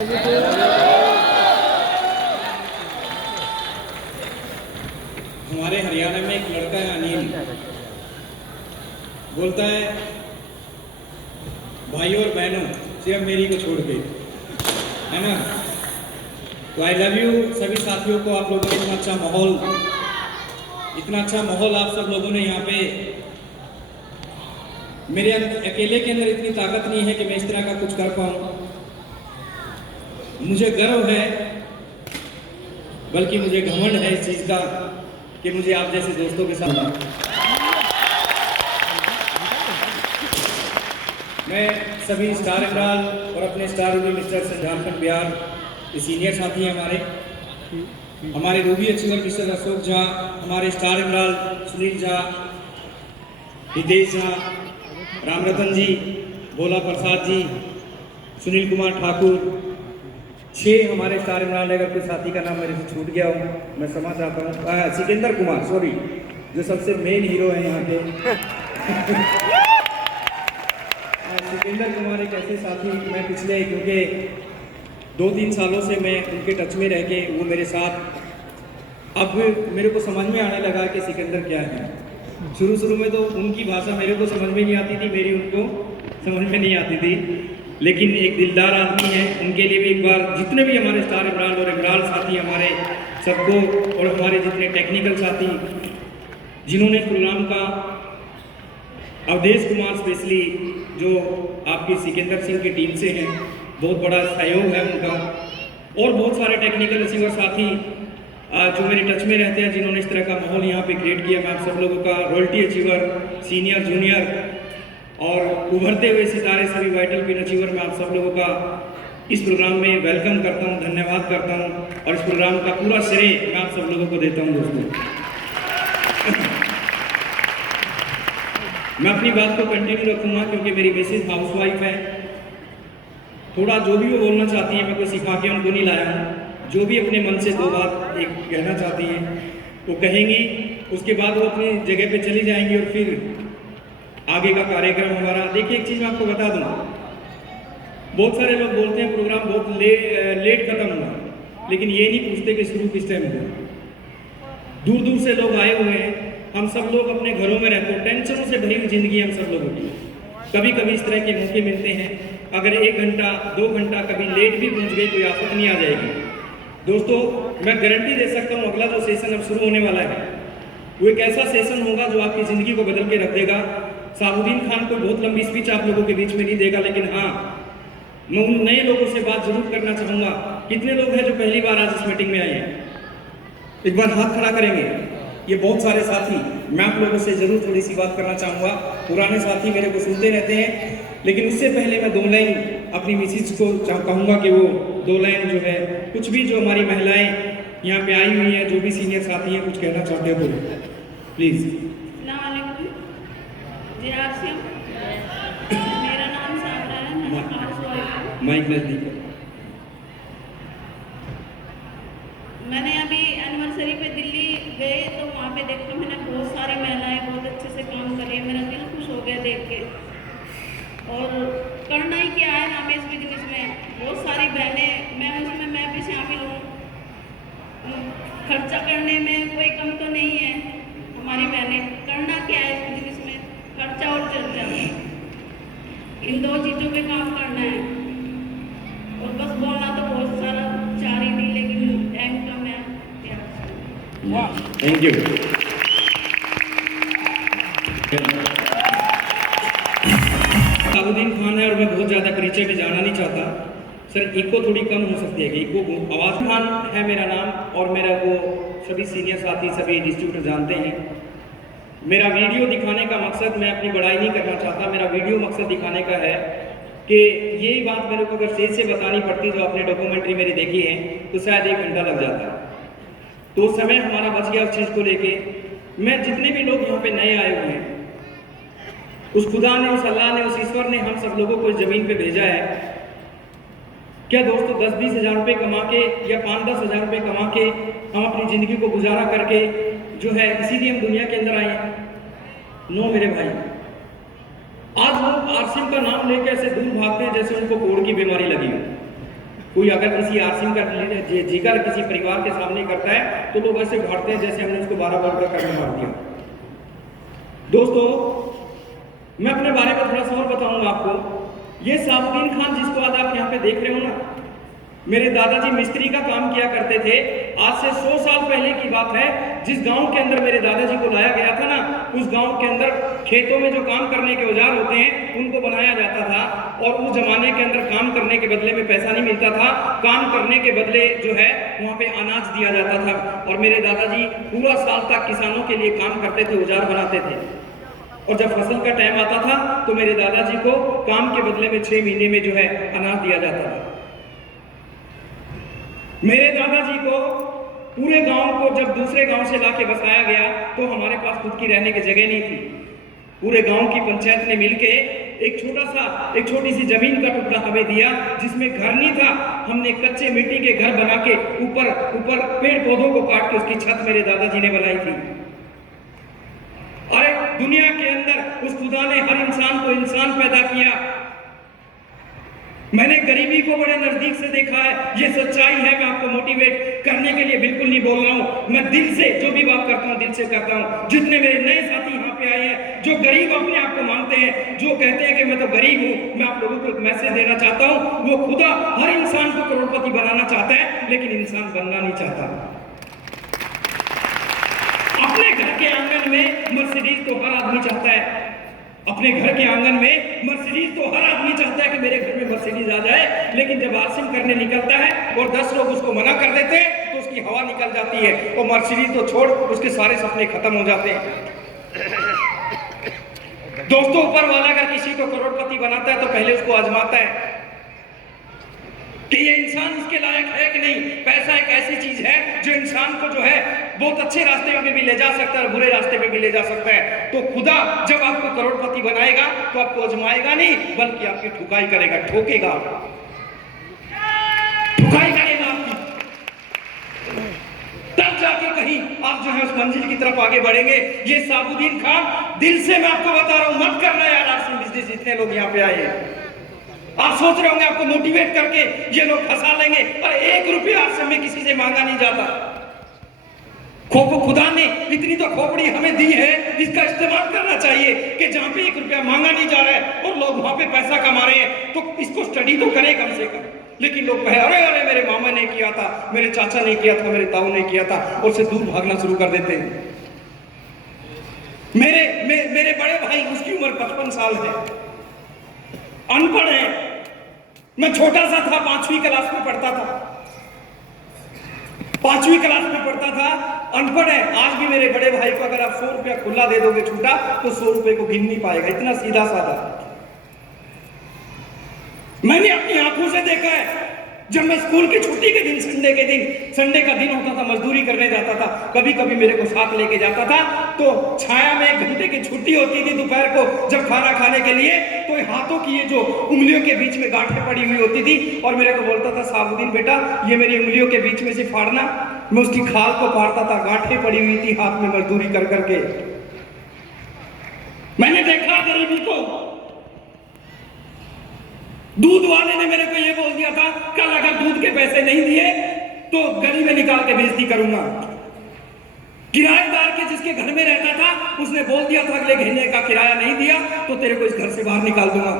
हमारे हरियाणा में एक लड़का है अनिल, बोलता है भाइयों और बहनों सिर्फ मेरी को छोड़ के, है ना। तो आई लव यू सभी साथियों को। आप लोगों ने इतना अच्छा माहौल आप सब लोगों ने यहाँ पे, मेरे अकेले के अंदर इतनी ताकत नहीं है कि मैं इस तरह का कुछ कर पाऊँ। मुझे गर्व है, बल्कि मुझे घमंड है इस चीज़ का कि मुझे आप जैसे दोस्तों के साथ मैं सभी स्टार इमरान और अपने star Ruby mister Jharkhand Bihar के सीनियर साथी हैं हमारे Ruby achiever mister Ashok Jha, हमारे स्टार इमरान सुनील झा, हितेश झा, रामरतन जी, भोला प्रसाद जी, सुनील कुमार ठाकुर, 6 हमारे स्टार इमरान। अगर कोई साथी का नाम मेरे से छूट गया हो मैं समझ आता हूँ। सिकंदर कुमार, सॉरी, जो सबसे मेन हीरो है यहाँ पे। सिकंदर कुमार एक ऐसे साथी, मैं पिछले क्योंकि 2-3 सालों से मैं उनके टच में रह के वो मेरे साथ, अब मेरे को समझ में आने लगा कि सिकंदर क्या है। शुरू में तो उनकी भाषा मेरे को समझ में नहीं आती थी, मेरी उनको समझ में नहीं आती थी, लेकिन एक दिलदार आदमी है। उनके लिए भी एक बार जितने भी हमारे स्टार इमरान और इमरान साथी हमारे सबको, और हमारे जितने टेक्निकल साथी जिन्होंने प्रोग्राम का, अवधेश कुमार स्पेशली जो आपकी सिकंदर सिंह की टीम से हैं, बहुत बड़ा सहयोग है उनका, और बहुत सारे टेक्निकल अचीवर साथी जो मेरे टच में रहते हैं, जिन्होंने इस तरह का माहौल यहाँ पे क्रिएट किया। मैं आप सब लोगों का रॉयल्टी अचीवर, सीनियर, जूनियर और उभरते हुए सितारे सभी वाइटल पिन अचीवर, मैं आप सब लोगों का इस प्रोग्राम में वेलकम करता हूँ, धन्यवाद करता हूँ, और इस प्रोग्राम का पूरा श्रेय मैं आप सब लोगों को देता हूँ। दोस्तों, मैं अपनी बात को कंटिन्यू रखूँगा क्योंकि मेरी मिसेज हाउसवाइफ है। थोड़ा जो भी वो बोलना चाहती है, मैं कोई सिखा के उनको नहीं लाया हूँ। जो भी अपने मन से 2 बात एक कहना चाहती हैं वो कहेंगी, उसके बाद वो अपनी जगह पे चली जाएंगी और फिर आगे का कार्यक्रम हमारा। देखिए, एक चीज़ मैं आपको बता दूँ, बहुत सारे लोग बोलते हैं प्रोग्राम बहुत लेट खत्म हुआ, लेकिन ये नहीं पूछते कि शुरू किस टाइम हुआ। दूर दूर से लोग आए हुए हैं, हम सब लोग अपने घरों में रहते हैं, टेंशनों से भरी हुई जिंदगी हम सब लोगों की। कभी कभी इस तरह के मौके मिलते हैं, अगर 1 घंटा 2 घंटा कभी लेट भी पहुँच गए कोई आफत नहीं आ जाएगी। दोस्तों, मैं गारंटी दे सकता हूँ अगला जो सेशन अब शुरू होने वाला है वो एक ऐसा सेशन होगा जो आपकी ज़िंदगी को बदल के रख देगा। साबुद्दीन खान कोई बहुत लंबी स्पीच आप लोगों के बीच में नहीं देगा, लेकिन हाँ, मैं उन नए लोगों से बात जरूर करना चाहूँगा। कितने लोग हैं जो पहली बार आज इस मीटिंग में आए हैं? एक बार हाथ खड़ा करेंगे। ये बहुत सारे साथी, मैं आप लोगों से जरूर थोड़ी सी बात करना चाहूँगा। पुराने साथी मेरे को सुनते रहते हैं, लेकिन उससे पहले मैं 2 लाइन अपनी मिसेज को कहूँगा कि वो 2 लाइन जो है, कुछ भी जो हमारी महिलाएं यहाँ पे आई हुई हैं, जो भी सीनियर साथी हैं, कुछ कहना चाहते हैं तो प्लीज़। मेरा नाम सामरा है, मैं माइक नजदीक। मैंने अभी एनिवर्सरी पे दिल्ली गए तो वहाँ पे देखा मैंने बहुत सारी महिलाएं बहुत अच्छे से काम कर रही है। मेरा दिल खुश हो गया देख के। और करना ही क्या है हमें इस बिजनेस में, बहुत सारी बहनें, मैं भी शामिल हूँ। खर्चा करने में कोई कम तो नहीं है हमारी बहनें। करना क्या है इस बिजनेस में, खर्चा और चर्चा, इन 2 चीज़ों पे काम करना है। और बस बोलना तो बहुत सारा चाह रही थी, लेकिन टाइम कम है। Thank you. साबुद्दीन खान है और मैं बहुत ज़्यादा परिचय में जाना नहीं चाहता। सर, इको थोड़ी कम हो सकती है कि इको आवाज़ खान है मेरा नाम, और मेरा वो सभी सीनियर साथी, सभी डिस्ट्रीब्यूटर जानते हैं। मेरा वीडियो दिखाने का मकसद, मैं अपनी बड़ाई नहीं करना चाहता, मेरा वीडियो मकसद दिखाने का है कि यही बात मेरे को अगर स्टेज से बतानी पड़ती, जो आपने डॉक्यूमेंट्री मेरी देखी है, तो शायद 1 घंटा लग जाता। तो समय हमारा बच गया उस चीज़ को लेके। मैं जितने भी लोग यहाँ पे नए आए हुए हैं, उस खुदा ने, उस अल्लाह ने, उस ईश्वर ने हम सब लोगों को इस ज़मीन पे भेजा है। क्या दोस्तों, 10-20 हज़ार रुपये कमा के या 5-10 हज़ार रुपये कमा के हम अपनी ज़िंदगी को गुजारा करके जो है, इसीलिए हम दुनिया के अंदर आए हैं? नो मेरे भाई। आज लोग आरसीएम का नाम लेकर ऐसे दूर भागते हैं जैसे उनको कोढ़ की बीमारी लगी हो। कोई अगर किसी आसिम का जिक्र किसी परिवार के सामने करता है तो लोग ऐसे भागते हैं जैसे हमने उसको 12 बार का कर्म मार दिया। दोस्तों, मैं अपने बारे में थोड़ा सा और बताऊंगा आपको। ये साबुद्दीन खान जिसको आज आप यहाँ पे देख रहे हो ना, मेरे दादाजी मिस्त्री का काम किया करते थे। आज से 100 साल पहले की बात है। जिस गांव के अंदर मेरे दादाजी को लाया गया था ना, उस गांव के अंदर खेतों में जो काम करने के औजार होते हैं उनको बनाया जाता था। और उस जमाने के अंदर काम करने के बदले में पैसा नहीं मिलता था, काम करने के बदले जो है वहाँ पे अनाज दिया जाता था। और मेरे दादाजी पूरा साल तक किसानों के लिए काम करते थे, औजार बनाते थे। और जब फसल का टाइम आता था तो मेरे दादाजी को काम के बदले में 6 महीने में जो है अनाज दिया जाता था। मेरे दादाजी को पूरे गांव को जब दूसरे गांव से लाके बसाया गया तो हमारे पास खुद की रहने की जगह नहीं थी। पूरे गांव की पंचायत ने मिलके एक छोटी सी जमीन का टुकड़ा हमें दिया जिसमें घर नहीं था। हमने कच्चे मिट्टी के घर बना के ऊपर पेड़ पौधों को काट के उसकी छत मेरे दादाजी ने बनाई थी। अरे दुनिया के अंदर उस खुदा ने हर इंसान को इंसान पैदा किया। मैंने गरीबी को बड़े नजदीक से देखा है, ये सच्चाई है। मैं आपको मोटिवेट करने के लिए बिल्कुल नहीं बोल रहा हूं, मैं दिल से जो भी बात करता हूं दिल से करता हूं। जितने मेरे नए साथी यहाँ पे आए हैं जो गरीब अपने आप को मानते हैं, जो कहते हैं कि मैं तो गरीब हूं, मैं आप लोगों को एक मैसेज देना चाहता हूं। वो खुदा हर इंसान को करोड़पति बनाना चाहता है लेकिन इंसान बनना नहीं चाहता। अपने घर के आंगन में मर्सिडीज तो हर आदमी चाहता है, अपने घर के आंगन में मर्सिडीज तो हर आदमी चाहता है कि मेरे घर में मर्सिडीज आ जाए। लेकिन जब आसिम करने निकलता है और 10 लोग उसको मना कर देते हैं तो उसकी हवा निकल जाती है और मर्सिडीज तो छोड़ उसके सारे सपने खत्म हो जाते हैं। दोस्तों, ऊपर वाला अगर किसी को करोड़पति बनाता है तो पहले उसको आजमाता है कि ये इंसान इसके लायक है कि नहीं। पैसा एक ऐसी चीज है जो इंसान को जो है बहुत अच्छे रास्ते में भी ले जा सकता है और बुरे रास्ते में भी ले जा सकता है। तो खुदा जब आपको करोड़पति बनाएगा तो आपको आजमाएगा नहीं बल्कि आपकी ठुकाई करेगा, ठोकेगा, ठुकाई करेगा आपकी। तब जाके कहीं आप जो है उस मंजिल की तरफ आगे बढ़ेंगे। ये साबुद्दीन खान, दिल से मैं आपको बता रहा हूं, मत करना यार आसिम बिजनेस। इतने लोग यहाँ पे आए हैं, आप सोच रहे होंगे आपको मोटिवेट करके ये लोग फंसा लेंगे, पर 1 रुपया आसिम में किसी से मांगा नहीं जाता। खुदा ने इतनी तो खोपड़ी हमें दी है, इसका इस्तेमाल करना चाहिए कि जहां पे 1 रुपया मांगा नहीं जा रहा है और लोग वहां पे पैसा कमा रहे हैं तो इसको स्टडी तो करें कम से कम। लेकिन लोग कहे अरे मेरे मामा ने किया था, मेरे चाचा ने किया था, मेरे ताऊ ने किया था, और से दूर भागना शुरू कर देते हैं। मेरे बड़े भाई, उसकी उम्र 55 साल है, अनपढ़ है। मैं छोटा सा था, 5वीं क्लास में पढ़ता था, 5वीं क्लास में पढ़ता था, अनपढ़ है। आज भी मेरे बड़े भाई को अगर आप 100 रुपया खुला दे दोगे छूटा तो 100 रुपए को गिन नहीं पाएगा, इतना सीधा साधा। मैंने अपनी आंखों से देखा है, जब मैं स्कूल की छुट्टी के दिन, संडे का दिन होता था, मजदूरी करने जाता था, कभी कभी मेरे को साथ लेके जाता था, तो छाया में 1 घंटे की छुट्टी होती थी दोपहर को जब खाना खाने के लिए, तो हाथों की ये जो उंगलियों के बीच में गांठें पड़ी हुई होती थी, और मेरे को बोलता था साबुद्दीन बेटा ये मेरी उंगलियों के बीच में से फाड़ना। मैं उसकी खाल को फाड़ता था, गांठें पड़ी हुई थी हाथ में मजदूरी कर करके। मैंने देखा गरीबी को। दूध वाले ने मेरे को ये बोल दिया था कल अगर दूध के पैसे नहीं दिए तो गली में निकाल के बेइज्जती करूंगा। किराएदार के जिसके घर में रहता था उसने बोल दिया था अगले महीने का किराया नहीं दिया तो तेरे को इस घर से बाहर निकाल दूंगा।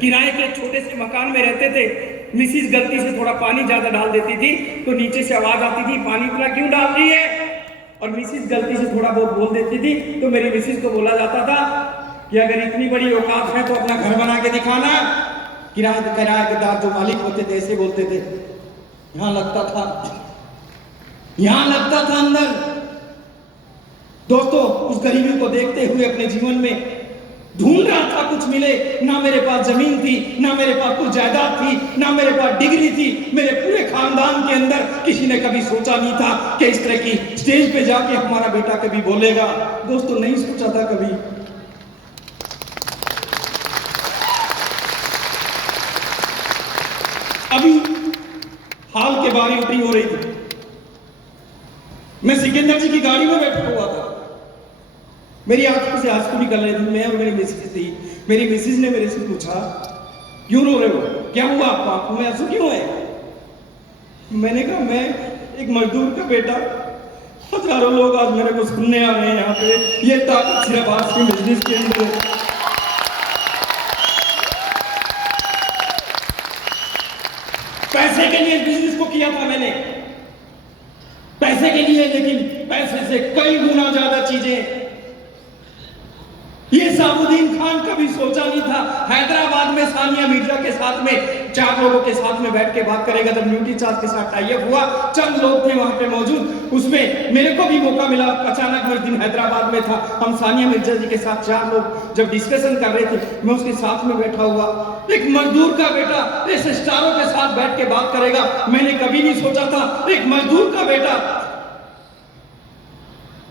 किराए के छोटे से मकान में रहते थे, मिसिस गलती से थोड़ा पानी ज्यादा डाल देती थी तो नीचे से आवाज आती थी पानी इतना क्यों डाल रही है, और मिसिस गलती से थोड़ा बहुत बोल देती थी तो मेरी मिसिस को बोला जाता था कि अगर इतनी बड़ी औकात है तो अपना घर बना के दिखाना। किराएदार जो मालिक होते थे ऐसे बोलते थे। यहां लगता था अंदर। दोस्तों, उस गरीबी को देखते हुए अपने जीवन में ढूंढ रहा था कुछ मिले। ना मेरे पास जमीन थी, ना मेरे पास कुछ जायदाद थी, ना मेरे पास डिग्री थी। मेरे पूरे खानदान के अंदर किसी ने कभी सोचा नहीं था कि इस तरह की स्टेज पे जाके हमारा बेटा कभी बोलेगा। दोस्तों, नहीं सोचा था कभी। अभी हाल के बार एंट्री हो रही थी, मैं सिकंदर जी की गाड़ी में बैठा हुआ था, मेरी आंखों से आंसू निकल रहे थे। मैं और मेरी मिसेज थी। मेरी मिसेज ने मेरे से पूछा क्यों रो रहे हो? क्या हुआ आपको, आंखों में आंसू क्यों है? मैंने कहा मैं एक मजदूर का बेटा, हजारों लोग आज मेरे को सुनने आ रहे हैं यहाँ पे, ये ताकत सिर्फ आज के बिजनेस के अंदर है। पैसे के लिए बिजनेस को किया था मैंने, पैसे के लिए, लेकिन पैसे से कई गुना ज्यादा चीजें। ये साबुद्दीन खान कभी सोचा नहीं था हैदराबाद में सानिया मिर्जा के साथ में 4 लोगों के साथ में बैठ के बात करेगा। जब न्यूटी चार्ज के साथ टाई अप हुआ, चंद लोग थे वहां पे मौजूद, उसमें मेरे को भी मौका मिला। अचानक मैं दिन हैदराबाद में था, हम सानिया मिर्जा जी के साथ 4 लोग जब डिस्कशन कर रहे थे, मैं उसके साथ में बैठा हुआ। एक मजदूर का बेटा ऐसे स्टारों के साथ बैठ के बात करेगा, मैंने कभी नहीं सोचा था। एक मजदूर का बेटा,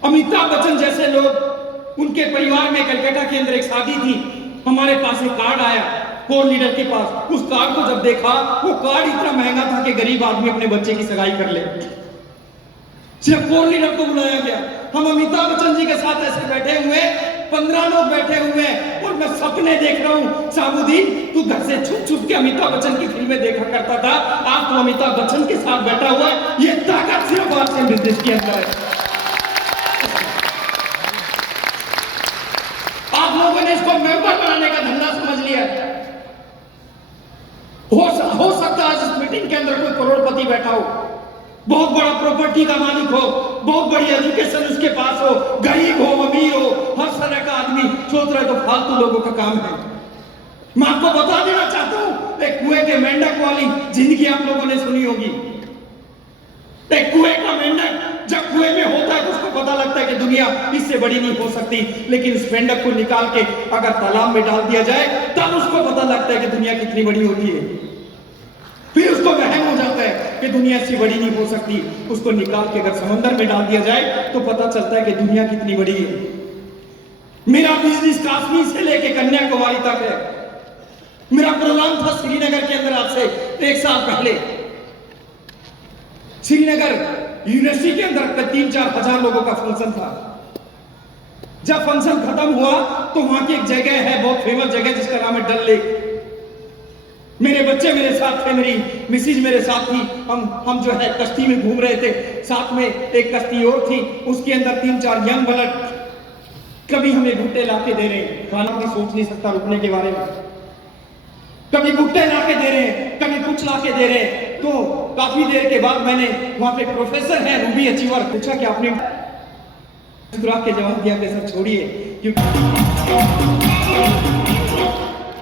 अमिताभ बच्चन जैसे लोग, उनके परिवार में कलकत्ता के अंदर एक शादी थी, हमारे पास एक कार्ड आया कोर लीडर के पास। उस कार्ड को जब देखा, वो कार्ड इतना महंगा था कि गरीब आदमी अपने बच्चे की सगाई कर ले। सिर्फ कोर लीडर को बुलाया गया। हम अमिताभ बच्चन जी के साथ ऐसे बैठे हुए, 15 लोग बैठे हुए, और मैं सपने देख रहा हूं। साबुद्दीन, तू घर से छुप छुप के अमिताभ बच्चन की फिल्में देखा करता था, आज तू अमिताभ बच्चन के साथ बैठा हुआ है। ये ताकत सिर्फ आज के बिजनेस के अंदर है। लोगों ने इसको मेंबर बनाने का धंधा समझ लिया। हो सकता है इस मीटिंग के अंदर कोई करोड़पति बैठा हो, बहुत बड़ा प्रॉपर्टी का मालिक हो, बहुत बड़ी एजुकेशन उसके पास हो, गरीब हो, अमीर हो, हर तरह का आदमी सोच रहे तो फालतू लोगों का काम है। मैं आपको बता देना चाहता हूं, एक कुएं के मेंढक वाली जिंदगी आप लोगों ने सुनी होगी। एक कुएं का मेंढक जब कुएं में होता है तो उसको पता लगता है कि दुनिया इससे बड़ी नहीं हो सकती, लेकिन उस मेंढक को निकाल के अगर तालाब में डाल दिया जाए तब उसको पता लगता है कि दुनिया कितनी बड़ी होती है। फिर उसको वहम हो जाता है कि दुनिया इससे बड़ी नहीं हो सकती। उसको निकाल के अगर समंदर में डाल दिया जाए तो पता चलता है कि दुनिया कितनी बड़ी है। मेरा बिजनेस कश्मीर से लेके कन्याकुमारी तक है। मेरा प्रोग्राम था श्रीनगर के अंदर आज से 1 साल पहले। श्रीनगर यूनिवर्सिटी के अंदर 3-4 हजार लोगों का फंक्शन था। जब फंक्शन खत्म हुआ तो वहां की एक जगह है, बहुत फेमस जगह, जिसका नाम है डल लेक। मेरे बच्चे मेरे साथ थे, मेरी मिसिज मेरे साथ थी। हम जो है कश्ती में घूम रहे थे, साथ में एक कश्ती और थी, उसके अंदर 3-4 यंग ब्लड कभी हमें भुट्टे ला के दे रहे हैं, खाना भी सोच नहीं सकता रुकने के बारे में। कभी भुट्टे ला के दे रहे हैं, कभी कुछ ला के दे रहे हैं। तो काफी देर के बाद मैंने वहां पे प्रोफेसर है रूबी अचीवर, पूछा कि आपने मुस्कुरा के जवाब दिया कि सर छोड़िए, क्योंकि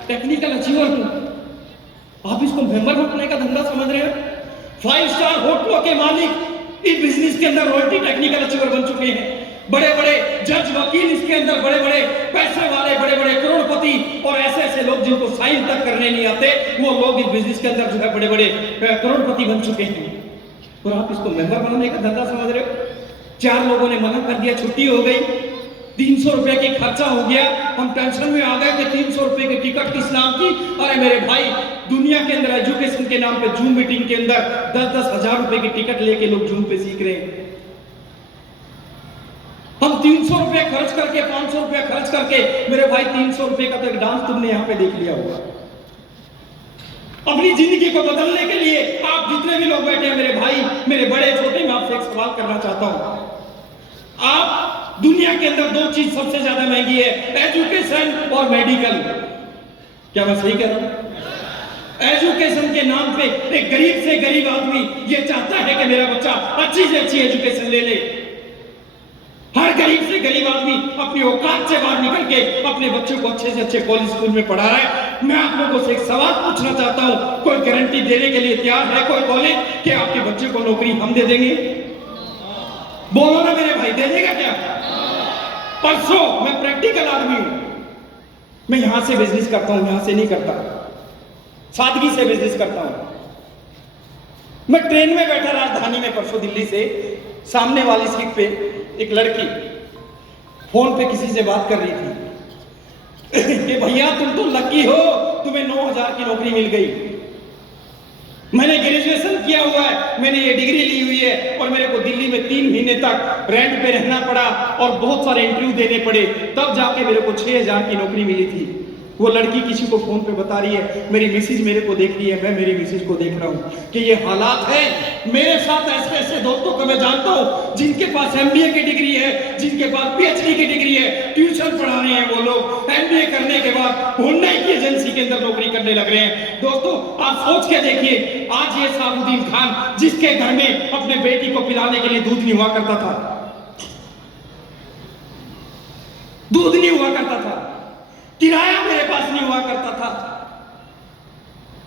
टेक्निकल अचीवर हूं। आप इसको मेंबर बनने का धंधा समझ रहे हो? 5 स्टार होटलों के मालिक इस बिजनेस के अंदर रॉयल्टी टेक्निकल अचीवर बन चुके हैं। बड़े बड़े जज वकील इसके अंदर, बड़े बड़े पैसे वाले, बड़े बड़े करोड़पति, और ऐसे ऐसे लोग जिनको साइन तक करने नहीं आते, वो लोग इस बिजनेस के अंदर जो है बड़े बड़े करोड़पति बन चुके हैं। और आप इसको मेंबर बनाने का धंधा समझ रहे हो? 4 लोगों ने मना कर दिया, छुट्टी हो गई, 300 रुपए की खर्चा हो गया। हम टेंशन में आ गए कि 300 रुपए की टिकट किस नाम की। अरे मेरे भाई, दुनिया के अंदर एजुकेशन के नाम पे जूम मीटिंग के अंदर 10-10 हजार रुपए की टिकट लेके लोग जूम पे सीख रहे हैं। हम 300 रुपए खर्च करके, 500 रुपए खर्च करके, मेरे भाई 300 रुपए का तो एक डांस तुमने यहाँ पे देख लिया होगा। अपनी जिंदगी को बदलने के लिए आप जितने भी लोग बैठे हैं मेरे भाई, मेरे बड़े छोटे, मैं आपसे एक सवाल करना चाहता हूं। आप दुनिया के अंदर 2 चीज सबसे ज्यादा महंगी है, एजुकेशन और मेडिकल। क्या मैं सही कह रहा हूं? एजुकेशन के नाम पे एक गरीब से गरीब आदमी ये चाहता है कि मेरा बच्चा अच्छी से अच्छी एजुकेशन ले ले। हर गरीब से गरीब आदमी अपनी औकात से बाहर निकल के अपने बच्चों को अच्छे से अच्छे कॉलेज स्कूल में पढ़ा रहा है। मैं आप लोगों से एक सवाल पूछना चाहता हूं, कोई गारंटी देने के लिए तैयार है कोई कॉलेज कि आपके बच्चे को नौकरी हम दे देंगे? बोलो ना मेरे भाई, दे देगा क्या? परसों, मैं प्रैक्टिकल आदमी हूं, मैं यहां से बिजनेस करता हूं, यहां से नहीं करता, सादगी से बिजनेस करता हूं। मैं ट्रेन में बैठा राजधानी में परसों दिल्ली से, सामने वाली सीट पे एक लड़की फोन पे किसी से बात कर रही थी कि भैया तुम तो लकी हो, तुम्हें 9000 की नौकरी मिल गई। मैंने ग्रेजुएशन किया हुआ है, मैंने ये डिग्री ली हुई है, और मेरे को दिल्ली में 3 महीने तक रेंट पे रहना पड़ा और बहुत सारे इंटरव्यू देने पड़े, तब जाके मेरे को 6000 की नौकरी मिली थी। वो लड़की किसी को फोन पे बता रही है, मेरी मिसेज मेरे को देख रही है, मैं मेरी मिसेज को देख रहा हूँ कि ये हालात है। मेरे साथ ऐसे ऐसे दोस्तों को मैं जानता हूँ जिनके पास MBA की डिग्री है, जिनके पास PhD की डिग्री है, ट्यूशन पढ़ा रहे हैं वो लोग, MBA करने के बाद हुंडई की एजेंसी के अंदर नौकरी करने लग रहे हैं। दोस्तों आप सोच के देखिए, आज ये साबुद्दीन खान जिसके घर में अपने बेटी को पिलाने के लिए दूध नहीं हुआ करता था, दूध नहीं हुआ करता था, किराया मेरे पास नहीं हुआ करता था।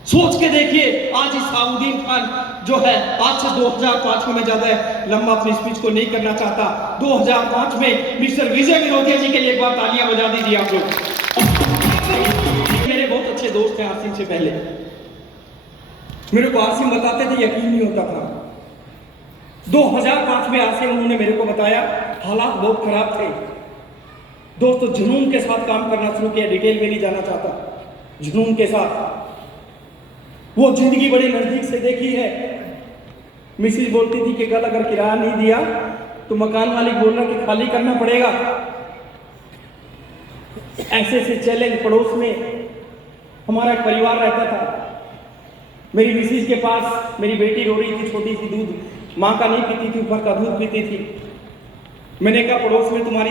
सोच के देखिए, आज इस साबुद्दीन खान जो है, आज से 2005 में, मैं ज्यादा लंबा अपनी स्पीच को नहीं करना चाहता, 2005 में मिस्टर विजय विनोदिया जी के लिए एक बार तालियां बजा दीजिए आप लोग। मेरे बहुत अच्छे दोस्त हैं आसिम से पहले, मेरे को आसिम बताते थे, यकीन नहीं होता था। 2005 में आसिम उन्होंने मेरे को बताया, हालात बहुत खराब थे दोस्तों, जुनून के साथ काम करना शुरू किया, डिटेल में नहीं जाना चाहता, जुनून के साथ। वो जिंदगी बड़ी नजदीक से देखी है। मिसेज बोलती थी कि कल अगर किराया नहीं दिया तो मकान मालिक बोलना कि खाली करना पड़ेगा। ऐसे ऐसे चैलेंज पड़ोस में हमारा एक परिवार रहता था। मेरी मिसेज के पास मेरी बेटी रो रही थी, छोटी सी, दूध माँ का नहीं पीती थी, ऊपर का दूध पीती थी। मैंने कहा पड़ोस में तुम्हारी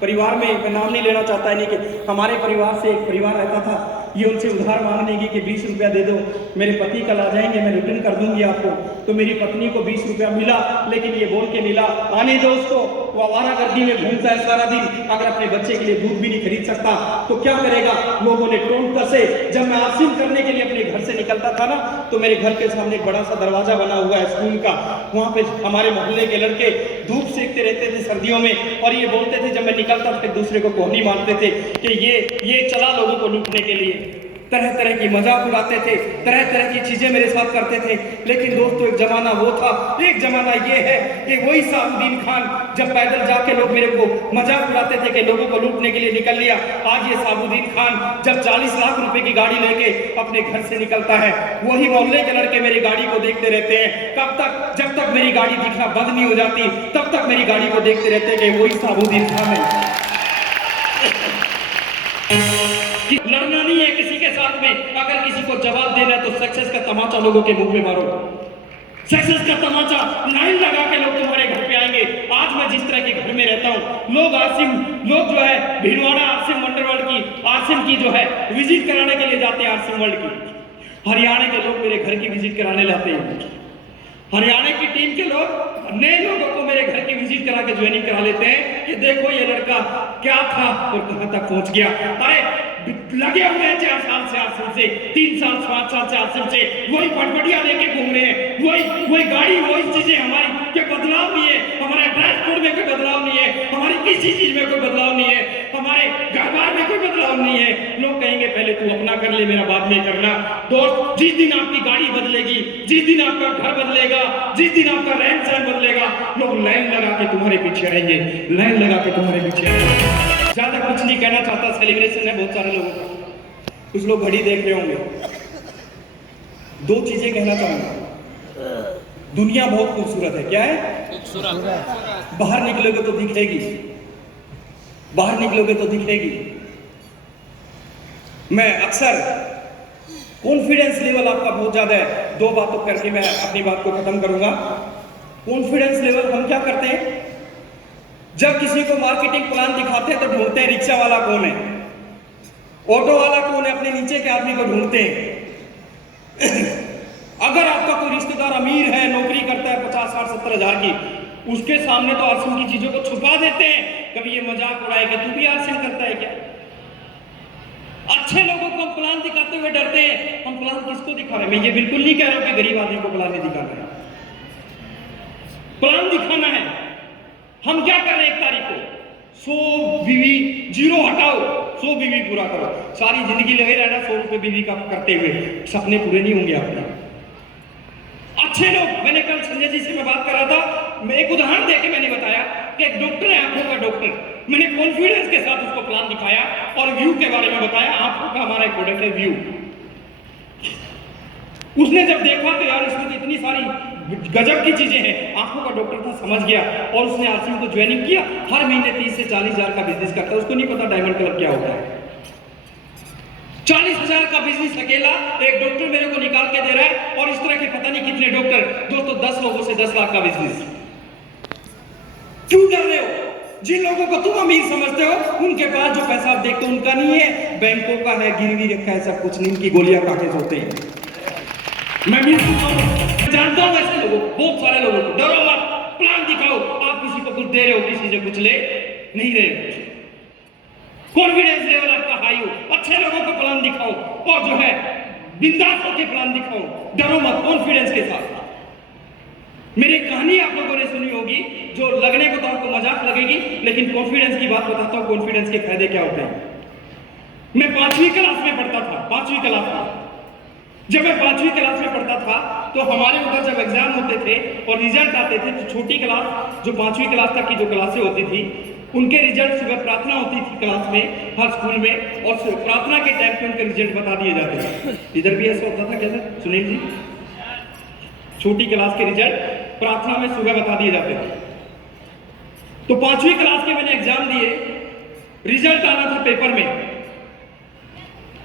परिवार में, मैं नाम नहीं लेना चाहता है, नहीं कि हमारे परिवार से एक परिवार रहता था, ये उनसे उधार मांगने की कि 20 रुपया दे दो, मेरे पति कल आ जाएंगे, मैं रिटर्न कर दूंगी आपको। तो मेरी पत्नी को 20 रुपया मिला, लेकिन ये बोल के मिला, आने दो उसको, वो आवारागर्दी में घूमता है सारा दिन, अगर अपने बच्चे के लिए दूध भी नहीं खरीद सकता तो क्या करेगा। लोगों ने टोन कसे। जब मैं आसिम करने के लिए अपने घर से निकलता था ना, तो मेरे घर के सामने एक बड़ा सा दरवाजा बना हुआ है स्कूल का, वहां पे हमारे मोहल्ले के लड़के धूप सेकते रहते थे सर्दियों में, और ये बोलते थे, जब मैं निकलता था, एक दूसरे को कोहनी मारते थे कि ये चला लोगों को लूटने के लिए। तरह तरह की मजाक उड़ाते थे, तरह तरह की चीजें मेरे साथ करते थे। लेकिन दोस्तों एक जमाना वो था, एक जमाना ये है कि वही साबुद्दीन खान जब पैदल जाके लोग मेरे को मजाक उड़ाते थे कि लोगों को लूटने के लिए निकल लिया, आज ये साबुद्दीन खान जब 40 लाख रुपए की गाड़ी लेके अपने घर से निकलता है, वही मोहल्ले के लड़के मेरी गाड़ी को देखते रहते हैं। कब तक? जब तक मेरी गाड़ी दिखना बंद नहीं हो जाती, तब तक मेरी गाड़ी को देखते रहते हैं कि वही साबुद्दीन खान है। लड़ना नहीं है किसी के साथ में, अगर किसी को जवाब देना है तो सक्सेस का तमाचा लोगों के मुंह में मारो, सक्सेस का तमाचा, लाइन लगा के लोग तुम्हारे घर पे आएंगे। आज मैं जिस तरह के घर में रहता हूँ, लोग जो है भीलवाड़ा आसिम वंडरवर्ल्ड की, आसिम की जो है विजिट कराने के लिए जाते हैं, आसिम वर्ल्ड की। हरियाणा के लोग मेरे घर की विजिट कराने लाते हैं, हरियाणा की टीम के लोग नए लोगों को मेरे घर की विजिट करा के ज्वाइनिंग करा लेते हैं कि देखो ये लड़का क्या था और कहां तक पहुंच गया। अरे लगे हुए हैं 4 साल से आसिम से, 3 साल 5 साल से आसिम से, वही पटपटिया लेके घूम रहे हैं, वही गाड़ी, वही चीजें हमारी, क्या बदलाव नहीं है, हमारे ड्रेस कोड में कोई बदलाव नहीं है, हमारी किसी चीज में कोई बदलाव नहीं है, हमारे घर बार में कोई बदलाव नहीं है। लोग कहेंगे पहले तू अपना कर ले, मेरा बाद में करना। दोस्त, जिस दिन आपकी गाड़ी बदलेगी, जिस दिन आपका घर बदलेगा, जिस दिन आपका रहन सहन बदलेगा, लोग लाइन लगा के तुम्हारे पीछे आएंगे, लाइन लगा के तुम्हारे पीछे आएंगे। ज्यादा कुछ नहीं कहना चाहता, सेलिब्रेशन है बहुत सारे लोगों का, कुछ लोग घड़ी देख रहे होंगे। 2 चीजें कहना चाहूंगा। दुनिया बहुत खूबसूरत है, क्या है? खूबसूरत। बाहर निकलोगे तो दिखेगी, बाहर निकलोगे तो दिखेगी। मैं अक्सर, कॉन्फिडेंस लेवल आपका बहुत ज्यादा है, 2 बातों करके मैं अपनी बात को खत्म करूंगा। कॉन्फिडेंस लेवल हम क्या करते हैं, जब किसी को मार्केटिंग प्लान दिखाते हैं तो ढूंढते हैं रिक्शा वाला कौन है, ऑटो वाला कौन है, अपने नीचे के आदमी को ढूंढते हैं। अगर आपका कोई रिश्तेदार अमीर है, नौकरी करता है 50, 60, 70 हजार की, उसके सामने तो आसिम की चीजों को छुपा देते हैं। कभी ये मजाक उड़ाए कि तू भी आसिम करता है क्या। अच्छे लोगों को हम प्लान दिखाते हुए डरते हैं। हम प्लान किसको दिखा रहे हैं? मैं ये बिल्कुल नहीं कह रहा हूं कि गरीब आदमी को प्लान नहीं दिखाना है, प्लान दिखाना है। हम क्या कर रहे हैं? 1 तारीख को 100 बीवी, 0 हटाओ, 100 बीवी पूरा करो। सारी जिंदगी लगे रहना 100 रुपए बीवी का करते हुए, सपने पूरे नहीं होंगे आपके। अच्छे लोग, मैंने कल संजय जी से मैं बात कर रहा था, मैं एक उदाहरण देके मैंने बताया कि एक डॉक्टर है, आंखों का डॉक्टर, मैंने कॉन्फिडेंस के साथ उसको प्लान दिखाया और व्यू के बारे में बताया। आंखों का हमारा एक प्रोडक्ट है व्यू। उसने जब देखा तो यार इसमें तो इतनी सारी गजब की चीजें हैं, आंखों का डॉक्टर था, समझ गया और उसने आसिम को ज्वाइनिंग किया। हर महीने 30 से 40 हजार का बिजनेस करता है, उसको नहीं पता डायमंड क्लब क्या होता है। 40,000 का बिजनेस अकेला एक डॉक्टर मेरे को निकाल के दे रहा है, और इस तरह के पता नहीं कितने डॉक्टर। दोस्तों 10 लोगों से 10 लाख का बिजनेस। क्यों डर रहे हो? जिन लोगों को तुम अमीर समझते हो, उनके पास जो पैसा आप देखते हो उनका नहीं है, बैंकों का है, गिरवी रखा है, सब कुछ नींद की गोलियां खाके सोते हैं। मैं जानता हूं ऐसे लोगों को, बहुत सारे लोगों को। डरो मत, प्लान दिखाओ। आप किसी को कुछ दे रहे हो, किसी से कुछ ले नहीं रहे हो। कॉन्फिडेंस लेवल आपका हाई हो, अच्छे लोगों को प्लान दिखाओ, और जो है बिंदास होकर प्लान दिखाओ। डरो मत, कॉन्फिडेंस के साथ। मेरी कहानी आप लोगों ने सुनी होगी, जो लगने को तो आपको मजाक लगेगी, लेकिन कॉन्फिडेंस की बात बताता हूं, कॉन्फिडेंस के फायदे क्या होते हैं। मैं 5वीं क्लास में पढ़ता था, 5वीं क्लास में। जब मैं 5वीं क्लास में पढ़ता था तो हमारे उधर जब एग्जाम होते थे और रिजल्ट आते थे, तो छोटी क्लास, जो 5वीं क्लास तक की जो क्लासें होती थी, उनके रिजल्ट, सुबह प्रार्थना होती थी क्लास में, हर स्कूल में, और प्रार्थना के टाइम पे उनके रिजल्ट बता दिए जाते थे। इधर भी ऐसा होता था क्या सर सुनील जी? छोटी क्लास के रिजल्ट प्रार्थना में सुबह बता दिए जाते थे। तो 5वीं क्लास के मैंने एग्जाम दिए, रिजल्ट आना था पेपर में।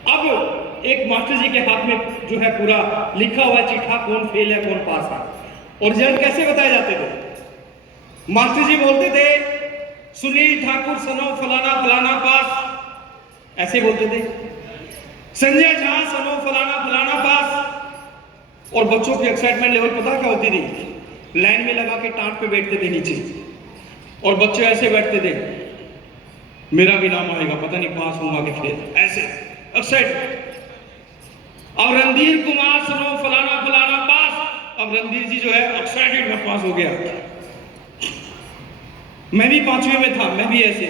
अब एक मास्टर जी के हाथ में जो है पूरा लिखा हुआ चिट्ठा, कौन फेल है कौन पास है, और रिजल्ट कैसे बताए जाते थे? मास्टर जी बोलते थे, सुनील ठाकुर सनो फलाना फलाना पास, ऐसे बोलते थे। संजय झा सनो फलाना फलाना पास। और बच्चों की एक्साइटमेंट लेवल पता क्या होती थी? लाइन में लगा के टाट पे बैठते थे नीचे, और बच्चे ऐसे बैठते थे, मेरा भी नाम आएगा, पता नहीं पास होगा कि फेल, ऐसे एक्साइटमेंट। अब रणधीर कुमार सनो फलाना फलाना पास। अब रणधीर जी जो है एक्साइटेड, में पास हो गया। मैं भी 5वीं में था, मैं भी ऐसे,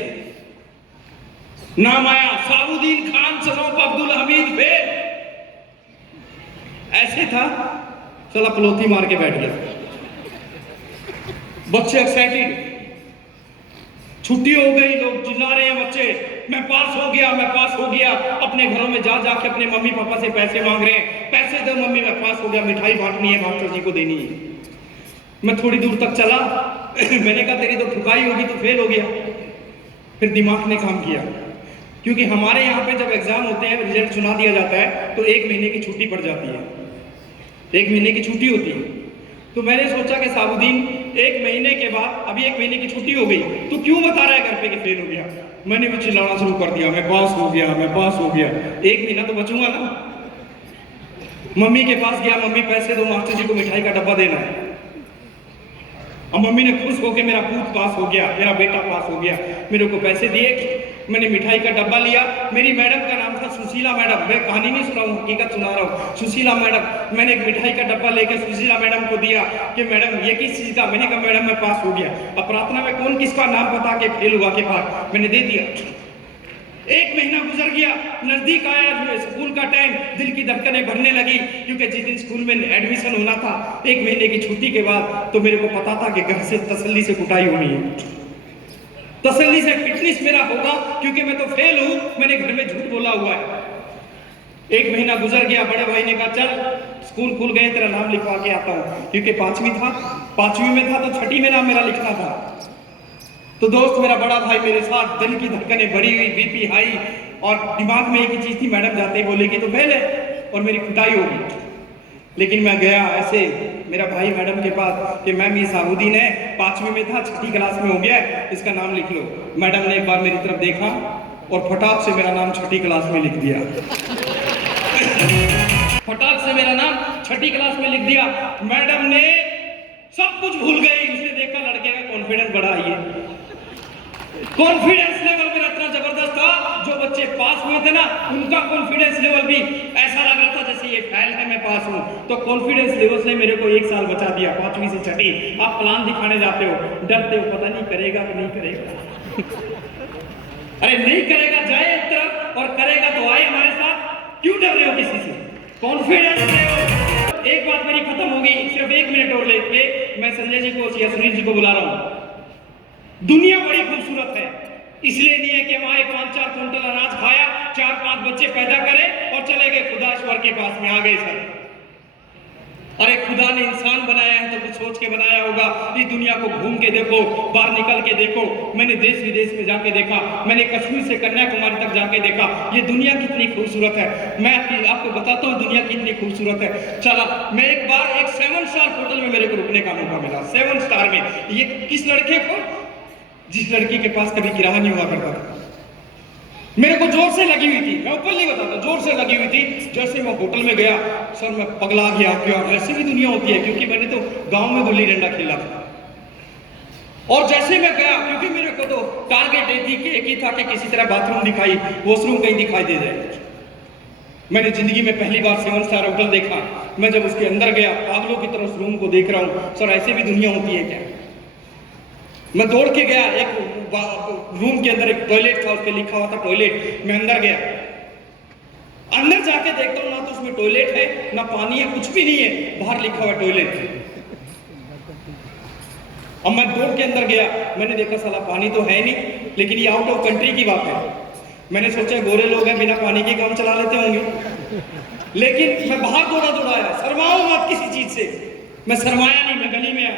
नाम आया साबुद्दीन खान सनोफ अब्दुल हमीद फेल, ऐसे था। चला पलोथी मार के बैठ गया। बच्चे एक्साइटेड, छुट्टी हो गई, लोग चिल्ला रहे हैं बच्चे, मैं पास हो गया, मैं पास हो गया। अपने घरों में जा जाके अपने मम्मी पापा से पैसे मांग रहे हैं, पैसे दो मम्मी, मैं पास हो गया, मिठाई बांटनी है, मास्टर जी को देनी है। मैं थोड़ी दूर तक चला, मैंने कहा तेरी तो ठुकाई होगी, तो फेल हो गया। फिर दिमाग ने काम किया, क्योंकि हमारे यहाँ पे जब एग्जाम होते हैं, रिजल्ट सुना दिया जाता है, तो 1 महीने की छुट्टी पड़ जाती है, 1 महीने की छुट्टी होती है। तो मैंने सोचा कि साबुद्दीन 1 महीने के बाद, अभी 1 महीने की छुट्टी हो गई, तो क्यों बता रहा है घर पे कि फेल हो गया? मैंने भी चिल्लाना शुरू कर दिया, मैं पास हो गया, मैं पास हो गया। 1 महीना तो बचूंगा ना। मम्मी के पास गया, मम्मी पैसे दो, मास्टर जी को मिठाई का डब्बा देना है। अब मम्मी ने खुश होकर, मेरा पूत पास हो गया, मेरा बेटा पास हो गया, मेरे को पैसे दिए। मैंने मिठाई का डब्बा लिया। मेरी मैडम का नाम था सुशीला मैडम, मैं कहानी नहीं सुना हूँ, हकीकत सुना रहा हूँ। सुशीला मैडम, मैंने एक मिठाई का डब्बा लेकर सुशीला मैडम को दिया कि मैडम ये किस चीज का? मैंने कहा मैडम मैं पास हो गया। अब प्रार्थना में कौन किसका नाम बता के फेल हुआ के बाद मैंने दे दिया। 1 महीना गुजर गया, नजदीक आया स्कूल का टाइम, दिल की धड़कनें बढ़ने लगी, क्योंकि जिस दिन स्कूल में एडमिशन होना था 1 महीने की छुट्टी के बाद, तो मेरे को पता था कि घर से तसल्ली से कुटाई होनी है, तसल्ली से फिटनेस मेरा होगा, क्योंकि मैं तो फेल हूं, मैंने घर में झूठ बोला हुआ है। 1 महीना गुजर गया, बड़े भाई ने कहा चल स्कूल खुल गए, तेरा नाम लिखवा के आता हूं, क्योंकि 5वीं था, 5वीं में था तो 6ठी में नाम मेरा लिखना था। तो दोस्त मेरा बड़ा भाई मेरे साथ, दिल की धड़कनें बढ़ी हुई, बीपी हाई, और दिमाग में एक ही चीज थी, मैडम जाते ही बोलेगी तो फेल है और मेरी कुटाई होगी। लेकिन मैं गया ऐसे मेरा भाई मैडम के पास कि मैम ये साबुद्दीन है, 5वीं में था, 6ठी क्लास में हो गया है, इसका नाम लिख लो। मैडम ने एक बार मेरी तरफ देखा और फटाक से मेरा नाम 6ठी क्लास में लिख दिया। फटाक से मेरा नाम 6ठी क्लास में लिख दिया। मैडम ने सब कुछ भूल गई, उसने देखा लड़के का कॉन्फिडेंस बढ़ा। ये कॉन्फिडेंस लेवल मेरा इतना जबरदस्त था, जो बच्चे पास हुए थे ना, उनका कॉन्फिडेंस लेवल भी ऐसा लग रहा था जैसे ये फेल है, मैं पास हूं। तो कॉन्फिडेंस लेवल ने मेरे को 1 साल बचा दिया, 5वीं से 6ठी। आप प्लान दिखाने जाते हो, डरते हो, पता नहीं करेगा कि नहीं करेगा। अरे नहीं करेगा, जाए एक तरफ, और करेगा तो आए हमारे साथ। क्यों डर रहे हो किसी से? Confidence level. एक बात मेरी खत्म हो गई, सिर्फ 1 मिनट और लेके मैं संजय जी को या सुनील जी को बुला रहा हूं। दुनिया बड़ी खूबसूरत है, इसलिए नहीं है कि हम आए 5-4 क्विंटल अनाज खाया, 4-5 बच्चे पैदा करे और चले गए खुदा ईश्वर के पास में, आ गए सर। अरे खुदा ने इंसान बनाया है तो कुछ सोच के बनाया होगा। इस दुनिया को घूम के देखो, बाहर निकल के देखो। मैंने देश विदेश में जाके देखा, मैंने कश्मीर से कन्याकुमारी तक जाके देखा, ये दुनिया कितनी खूबसूरत है। मैं आपको बताता हूँ दुनिया कितनी खूबसूरत है। चला, मैं एक बार एक 7 स्टार होटल में मेरे को रुकने का मौका मिला, 7 स्टार में। ये किस लड़के को? जिस लड़की के पास कभी किराया नहीं हुआ करता था। मेरे को जोर से लगी हुई थी, मैं ऊपर नहीं बताता, जोर से लगी हुई थी। जैसे मैं होटल में गया सर, मैं पगला गया। क्या वैसे भी दुनिया होती है, क्योंकि मैंने तो गांव में गुल्ली डंडा खेला था। और जैसे मैं गया, क्योंकि मेरे को तो टारगेट एक ही था कि किसी तरह बाथरूम दिखाई, वॉशरूम कहीं दिखाई दे जाए। मैंने जिंदगी में पहली बार 7 स्टार होटल देखा। मैं जब उसके अंदर गया, पागलों की तरह उस रूम को देख रहा हूँ। सर ऐसे भी दुनिया होती है क्या? मैं दौड़ के गया, एक रूम के अंदर एक टॉयलेट था, उस पर लिखा हुआ था टॉयलेट। मैं अंदर गया, अंदर जाके देखता हूँ ना तो उसमें टॉयलेट है ना पानी है, कुछ भी नहीं है, बाहर लिखा हुआ टॉयलेट। अब मैं दौड़ के अंदर गया, मैंने देखा साला पानी तो है नहीं, लेकिन ये आउट ऑफ कंट्री की बात है। मैंने सोचा गोरे लोग हैं, बिना पानी के काम चला लेते होंगे। लेकिन मैं बाहर दौड़ा आया, शर्माओ मत किसी चीज से। मैं शर्माया नहीं, मैं गली में आया,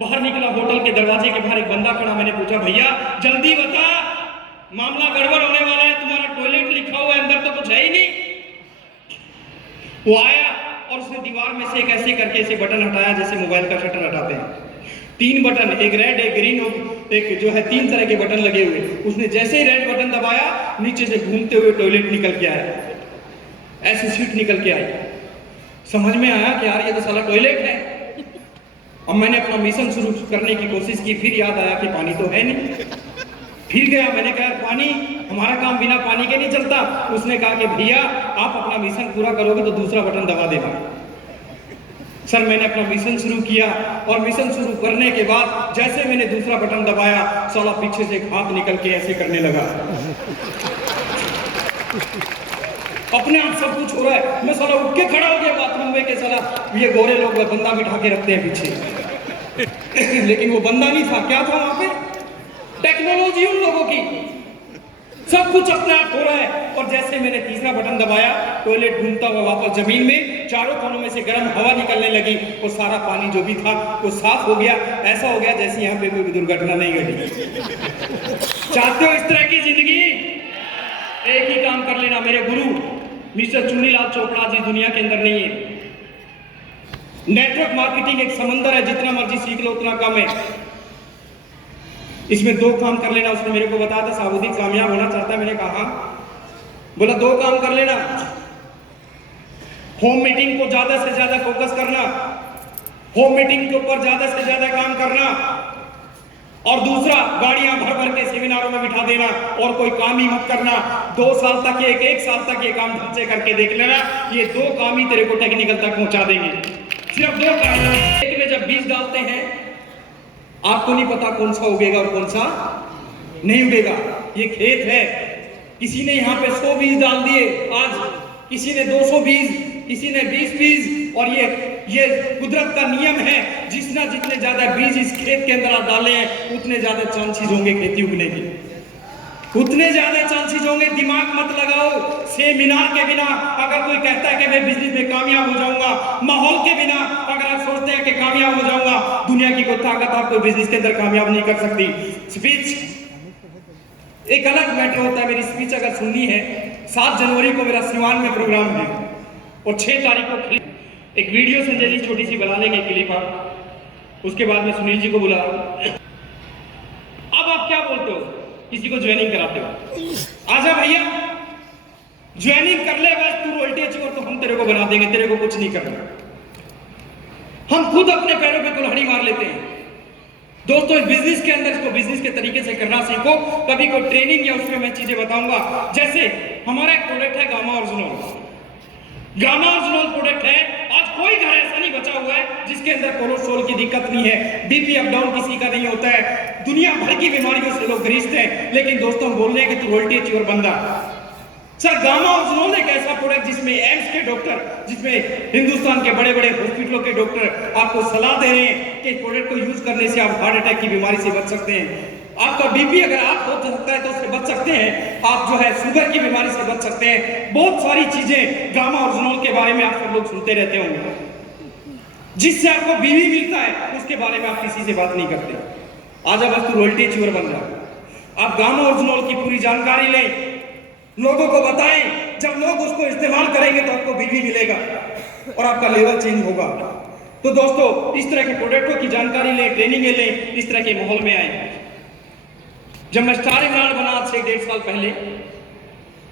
बाहर निकला, होटल के दरवाजे के बाहर एक बंदा खड़ा। मैंने पूछा भैया जल्दी बता, मामला गड़बड़ होने वाला है, तुम्हारा टॉयलेट लिखा हुआ है, अंदर तो कुछ है ही नहीं। वो आया और उसने दीवार में से एक ऐसे करके ऐसे बटन हटाया जैसे मोबाइल का शटर हटाते हैं। 3 बटन, एक रेड, एक ग्रीन और एक जो है 3 तरह के बटन लगे हुए। उसने जैसे ही रेड बटन दबाया, नीचे से घूमते हुए टॉयलेट निकल के आया, ऐसी सीट निकल के आई। समझ में आया कि यार ये तो साला टॉयलेट है। अब मैंने अपना मिशन शुरू करने की कोशिश की, फिर याद आया कि पानी तो है नहीं। फिर गया, मैंने कहा पानी, हमारा काम बिना पानी के नहीं चलता। उसने कहा कि भैया आप अपना मिशन पूरा करोगे तो दूसरा बटन दबा देना। सर मैंने अपना मिशन शुरू किया, और मिशन शुरू करने के बाद जैसे मैंने दूसरा बटन दबाया, साला पीछे से हाथ निकल के ऐसे करने लगा। अपने आप सब कुछ हो रहा है, मैं साला उठ के खड़ा हो गया बाथरूम में के साला ये गोरे लोग बंदा बिठा के रखते हैं पीछे। लेकिन वो बंदा नहीं था, क्या था वहां पे? टेक्नोलॉजी उन लोगों की, सब कुछ अपने आप हो रहा है। और जैसे मैंने तीसरा बटन दबाया, टॉयलेट घूमता हुआ वापस जमीन में, चारों कोनों में से गर्म हवा निकलने लगी, और सारा पानी जो भी था वो साफ हो गया। ऐसा हो गया जैसे यहाँ पे कोई दुर्घटना नहीं घटी। चाहते हो इस तरह की जिंदगी? एक ही काम कर लेना, मेरे गुरु मिस्टर चुन्नीलाल चोपड़ा जी दुनिया के अंदर नहीं है। नेटवर्क मार्केटिंग एक समंदर है, जितना मर्जी सीख लो उतना कम है। इसमें 2 काम कर लेना। उसने मेरे को बताया था साबुद्दीन कामयाब होना चाहता है। मैंने कहा बोला 2 काम कर लेना, होम मीटिंग को ज्यादा से ज्यादा फोकस करना, होम मीटिंग के ऊपर ज्यादा से ज्यादा काम करना, और दूसरा गाड़ियां भर भर के सेमिनारों में बिठा देना, और कोई काम ही मत करना। 2 साल तक, एक साल तक ये काम ढंग से करके देख लेना। ये 2 काम ही तेरे को टेक्निकल तक पहुंचा देंगे। सिर्फ 2 काम। एक में जब बीज डालते हैं आपको नहीं पता कौन सा उगेगा और कौन सा नहीं उगेगा। ये खेत है, किसी ने यहाँ पे 100 बीज डाल दिए, आज किसी ने 200 बीज, किसी ने 20 बीज, और ये कुदरत का नियम है। जितने ज्यादा बीज इस खेत के अंदर आप डाले हैं उतने ज्यादा चांसेस होंगे खेती उगने की, उतने ज्यादा चांसेस होंगे। दिमाग मत लगाओ। सेमिनार के बिना अगर कोई कहता है कि मैं बिजनेस में कामयाब हो जाऊंगा, माहौल के बिना अगर आप सोचते हैं कि कामयाब हो जाऊंगा, दुनिया की कोई ताकत आपको बिजनेस के अंदर कामयाब नहीं कर सकती। स्पीच एक अलग मैटर होता है। मेरी स्पीच अगर सुननी है, 7 जनवरी को मेरा सिवान में प्रोग्राम है, और 6 तारीख को एक वीडियो संजय जी छोटी सी बना लेंगे क्लिप आप, उसके बाद मैं सुनील जी को बुला रहा हूं। अब आप क्या बोलते हो? किसी को ज्वाइनिंग कराते हो, आजा भैया ज्वाइनिंग कर ले, बस तू रॉयल्टी अचीवर तो हम तेरे को बना देंगे, तेरे को कुछ नहीं करना। हम खुद अपने पैरों पे कुल्हाड़ी मार लेते हैं। दोस्तों इस बिजनेस के अंदर इसको बिजनेस के तरीके से करना सीखो। कभी कोई ट्रेनिंग या उसमें मैं चीजें बताऊंगा। जैसे हमारा एक प्रोडक्ट है gamma original. Gamma original product है। आज कोई घर ऐसा नहीं बचा हुआ है जिसके अंदर कोलेस्ट्रॉल की दिक्कत नहीं है, बीपी अप डाउन किसी का नहीं होता है। दुनिया भर की बीमारियों से लोग ग्रस्त हैं, लेकिन दोस्तों हम बोल रहे हैं कि तू रॉयल्टी अचीवर बंदा। सर गामा ओरिजिनल एक ऐसा प्रोडक्ट जिसमें एम्स के डॉक्टर, जिसमें हिंदुस्तान के बड़े बड़े हॉस्पिटलों के डॉक्टर आपको सलाह दे रहे हैं कि इस प्रोडक्ट को यूज करने से आप हार्ट अटैक की बीमारी से बच सकते हैं। आपका बीपी अगर आप हो सकता है तो उससे बच सकते हैं। आप जो है शुगर की बीमारी से बच सकते हैं। बहुत सारी चीजें गामा ओरिजिनल के बारे में आप सब लोग सुनते रहते होंगे। जिससे आपको बीवी मिलता है उसके बारे में आप किसी से बात नहीं करते। आज आप बस रॉयल्टी चूर बन जाए। आप गामा ओरिजिनल की पूरी जानकारी लें, लोगों को बताएं, जब लोग उसको इस्तेमाल करेंगे तो आपको बीवी मिलेगा और आपका लेवल चेंज होगा। तो दोस्तों, इस तरह के प्रोडक्टों की जानकारी लें, ट्रेनिंग लें, इस तरह के माहौल में आए। जब मैं स्टार इमरान बना आज से 1.5 साल पहले,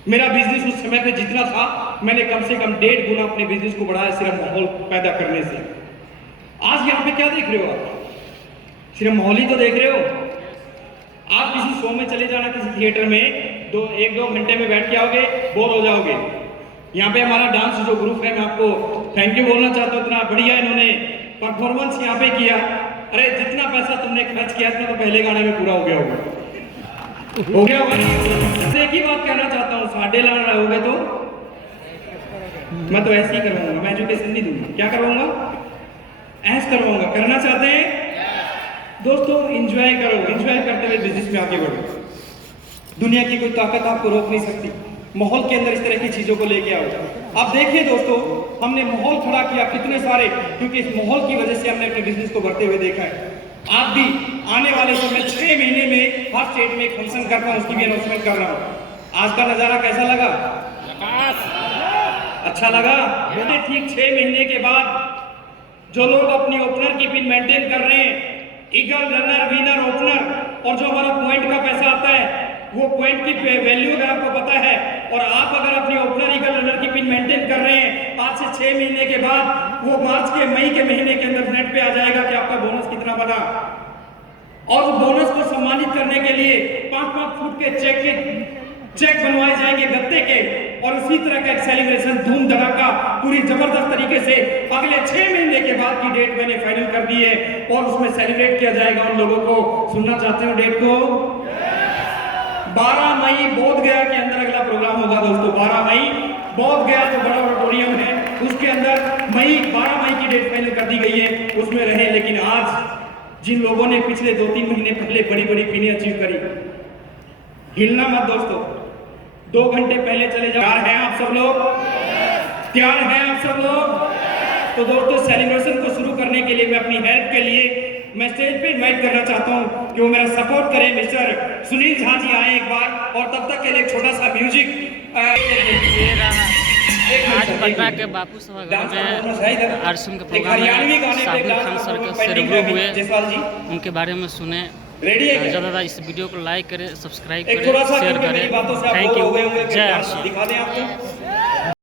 मेरा बिजनेस उस समय पे जितना था, मैंने कम से कम 1.5 गुना अपने बिजनेस को बढ़ाया सिर्फ माहौल पैदा करने से। आज यहाँ पे क्या देख रहे हो आप? सिर्फ माहौल ही तो देख रहे हो। आप किसी शो में चले जाना, किसी थिएटर में 1-2 घंटे में बैठ के आओगे, बोर हो जाओगे। यहाँ पे हमारा डांस जो ग्रुप है, मैं आपको थैंक यू बोलना चाहता हूँ, इतना बढ़िया इन्होंने परफॉर्मेंस यहाँ पे किया। अरे जितना पैसा तुमने खर्च किया था तो पहले गाने में पूरा हो गया होगा, हो गया होगा। एक ही बात कहना चाहता हूँ, 1.5 लाख रहोगे तो मैं तो ऐसे ही करवाऊंगा, मैं एजुकेशन नहीं दूंगा। क्या करवाऊंगा? ऐसे करवाऊंगा। करना चाहते हैं दोस्तों, एंजॉय करो, एंजॉय करते हुए बिजनेस में आगे बढ़ो। दुनिया की कोई ताकत आपको रोक नहीं सकती। माहौल के अंदर इस तरह की चीजों को लेके आओ। आप देखिए दोस्तों, हमने माहौल खड़ा किया कितने सारे, क्योंकि इस माहौल की वजह से हमने अपने बिजनेस को बढ़ते हुए देखा है। आप भी आने वाले समय 6 महीने में हर स्टेट में एक फंक्शन करता हूँ, उसकी भी अनाउंसमेंट कर रहा हूँ। आज का नजारा कैसा लगा? अच्छा लगा? बोले ठीक 6 महीने के बाद जो लोग अपनी ओपनर की पिन मेंटेन कर रहे हैं, ईगल, रनर, विनर, ओपनर, और जो हमारा पॉइंट का पैसा आता है, वो पॉइंट की वैल्यू अगर आपको पता है, और आप अगर अपनी ओपनर, ईगल, रनर की पिन मेंटेन कर रहे हैं, 5 से 6 महीने के बाद वो मई के महीने के अंदर नेट पे आ जाएगा कि आपका बोनस कितना बना। और उस बोनस को सम्मानित करने के लिए 5-5 फुट के चेक बनवाए जाएंगे गत्ते के, और उसी तरह का एक सेलिब्रेशन धूम धड़ाका पूरी जबरदस्त तरीके से अगले 6 महीने के बाद की डेट मैंने फाइनल कर दी है, और उसमें सेलिब्रेट किया जाएगा उन लोगों को। सुनना चाहते हो डेट को? 12 मई बोध गया के अंदर अगला प्रोग्राम होगा दोस्तों। 12 मई बोध गया जो बड़ा ऑडिटोरियम है, उसके अंदर 12 मई की डेट फाइनल कर दी गई है, उसमें रहे। लेकिन आज जिन लोगों ने पिछले 2-3 महीने पहले बड़ी बड़ी पिनें अचीव करी, हिलना मत दोस्तों। 2 घंटे पहले चले जाओ। तैयार हैं आप सब लोग? तैयार हैं आप सब लोग? तो दोस्तों, सेलिब्रेशन को शुरू करने के लिए मैं अपनी हेल्प के लिए मैं स्टेज पे इनवाइट करना चाहता हूं कि वो मेरा सपोर्ट करें। मिस्टर सुनील झा जी आए एक बार, और तब तक के लिए एक छोटा सा म्यूजिक। आज पटना के बापू सभागार में आरएसएम के प्रोग्राम में शाहिद खान सर से रूबरू हुए, उनके बारे में सुने। ज़्यादा इस वीडियो को लाइक करें, सब्सक्राइब करें, शेयर करें। Thank you. जय आरएसएम।